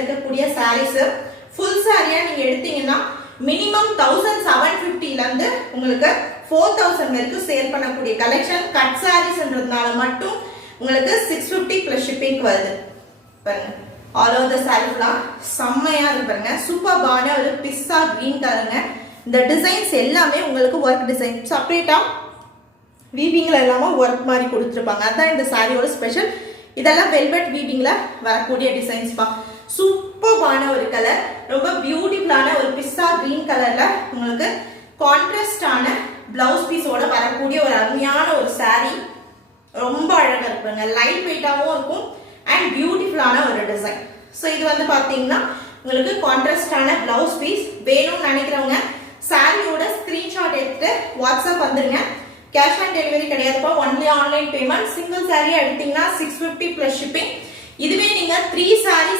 இருக்கக்கூடிய sarees full saree நீங்க எடுத்தீங்கன்னா மினிமம் 1750 ல இருந்து உங்களுக்கு 4000 வரைக்கும் சேல் பண்ணக்கூடிய கலெக்ஷன் கட் sareesன்றதுனால மட்டும் உங்களுக்கு 650 plus shipping வருது பாருங்க all over the saree செம்மையா இருக்கு பாருங்க சூப்பர்பான ஒரு பிஸ்ஸா கிரீன் கலருங்க இந்த டிசைன்ஸ் எல்லாமே உங்களுக்கு வர்க் டிசைன் செப்பரேட்டா வீவிங்ல எல்லாமே வர்க் மாதிரி கொடுத்திருப்பாங்க அதான் இந்த சாரியோட ஸ்பெஷல் இதெல்லாம் வெல்வெட் வீவிங்ல வரக்கூடிய டிசைன்ஸ் பா சூப்பர்பான ஒரு கலர் ரொம்ப பியூட்டிஃபுல்லான ஒரு பிஸ்ஸா கிரீன் கலர்ல உங்களுக்கு கான்ட்ராஸ்டான பிளவுஸ் பீஸோட வரக்கூடிய ஒரு அருமையான ஒரு saree ரொம்ப அழகா இருக்குங்க லைட் வெயிட்டாவும் இருக்கும் and பியூட்டிஃபுல்லான ஒரு டிசைன் சோ இது வந்து பாத்தீங்கன்னா உங்களுக்கு கான்ட்ராஸ்டான பிளவுஸ் பீஸ் வேணும்னு நினைக்கிறவங்க சாரியோட ஸ்கிரீன்ஷாட் எடுத்து வாட்ஸ்அப் வந்துருங்க கேஷ் ஆன் டெலிவரி கிடையாதுப்பா only online payment single saree எடுத்தீங்கன்னா 650 plus shipping இதுவே நீங்க 3 sarees